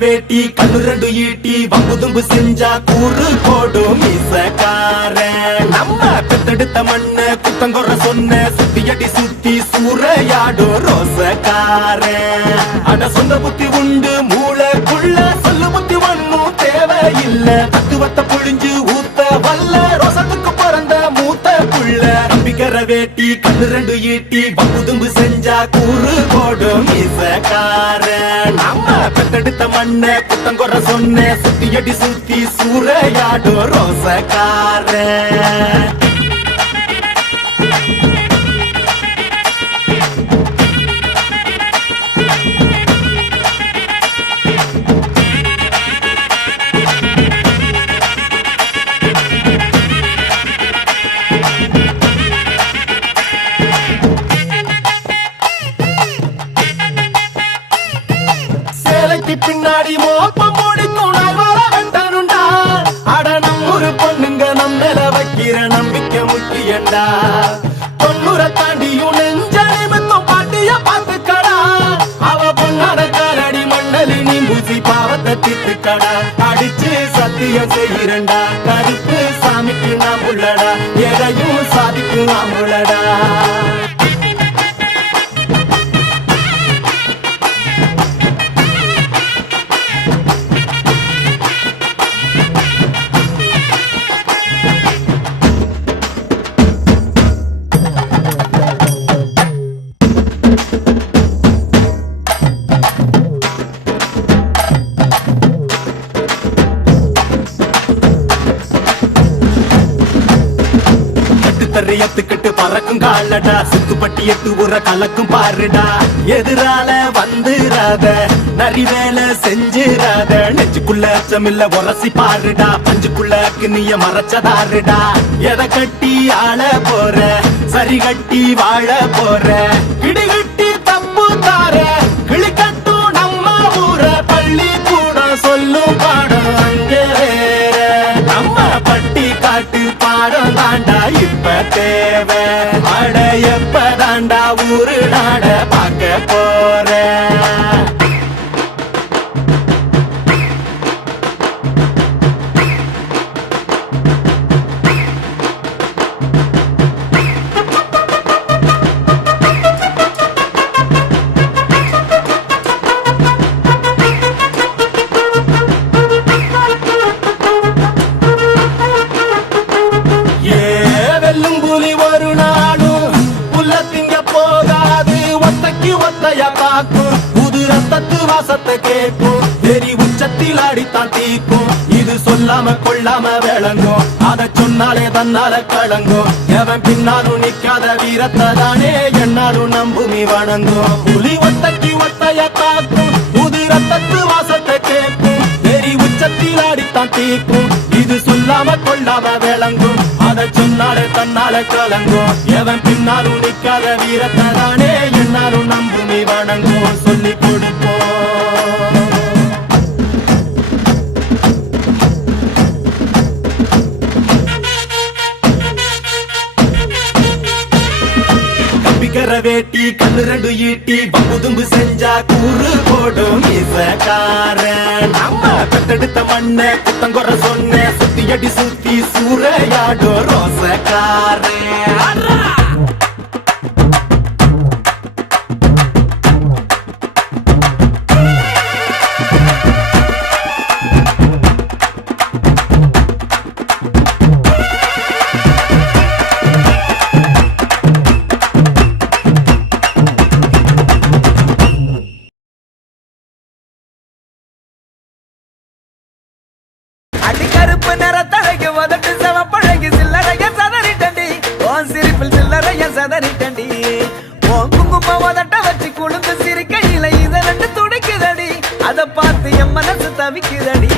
வேட்டி கண்ணு ரெண்டு ஈட்டி வம்புதும்பு செஞ்சா கூறு போடும் மீசக்காரன் நம்ம பெத்தெடுத்த மண்ண குத்தங்கொற சொன்ன சுத்தியடி சுத்தி சூறையாடும் ரோசக்காரன் அட சொந்த புத்தி உண்டு மூளைக்குள்ள சொல்லு புத்தி ஒண்ணும் தேவையில்ல தத்துவத்தை புழிஞ்சு ஊத்த வல்ல ரோசத்துக்கு பிறந்த மூத்த புள்ள நம்பிக்கிற வேட்டி கண்ணு ரெண்டு ஈட்டி வம்புதும்பு செஞ்சா கூறு போடும் மீசக்காரன் நம்ம பெத்தெடுத்த மண்ண குத்தங்கொற சொன்ன சுத்தியடி சுத்தி சூறையாடும் ரோசக்காரன் பின்னாடி மோப்பம் முடிக்கும் நாள் வர வெட்டனுண்டா அட நம்ம பொண்ணுங்க நம்மள வைக்கிற நம்பிக்கை முக்கியண்டா 90 தாண்டியும் நெஞ்ச நிமித்தம் பாட்டிய பாத்துக்கடா அவ பொண்ணாட காலடி மண்டலி நீ பூசி பாவத்தை திட்டுக்கடா அடிச்சு சத்தியம் செய்யறண்டா கருப்பு சாமிக்கு நாம் உள்ளடா எதையும் சாதிக்கும் நாம் உள்ளடா எத்துக்கிட்டு பறக்கும் காலடா சுத்துப்பட்டி எட்டு உர கலக்கும் பாருடா எதிரால வந்துராத நரி வேலை செஞ்சிராத நெஞ்சுக்குள்ள அச்சமில்ல உரசி பாருடா பஞ்சுக்குள்ள கிண்ணிய மறைச்சதாருடா எதை கட்டி ஆள போற சரி கட்டி வாழ போற கிடிகிட்டி தப்பு தார கிளிக்கட்டும் நம்ம ஊர பள்ளி கூட சொல்லும் பாடம் அங்கே நம்ம பட்டி காட்டு பாடம் தாண்டா இப்ப தேவை அட எப்ப தாண்டா ஊரு நாட பார்க்க போற வாசத்தை கேட்கும் தெரி உச்சத்தில் அடித்தான் தீக்கும் இது சொல்லாம கொள்ளாம விளங்கும் அதை சொன்னாலே தன்னால கலங்கும் எவன் பின்னாலும் நிக்காத வீரத்தை தானே என்னாலும் நம்புமி வணங்கும் புலி ஒத்தைக்கு ஒத்தைய காக்கும் புது ரத்தத்து வாசத்தை கேட்கும் தெரி உச்சத்தில் அடித்தான் தீக்கும் இது சொல்லாம கொள்ளாம விளங்கும் அதை சொன்னாலே தன்னால கலங்கும் எவன் பின்னாலும் நிக்காத வீரத்தை தானே என்னாலும் நம்புமி வணங்கும் சொல்லி கொடுப்போம் வேட்டி கண்ணு ரெண்டு ஈட்டி வம்புதும்பு செஞ்சா கூறு போடும் மீசக்காரன் நம்ம பெத்தெடுத்த மண்ண குத்தங்கொற சொன்ன சுத்தியடி சுத்தி சூறையாடும் ரோசக்காரன் கருப்பு நிறத்தழகு வதட்டு செவப்பழகு சில்லறைய சதறிட்டண்டி ஓன் சிரிப்பில் சில்லறைய சதறிட்டண்டி ஓன் குங்கும வதட்ட வச்சு குழுந்து சிரிக்கையில இத ரெண்டு துடிக்குதடி அதை பார்த்து என் மனசு தவிக்குதடி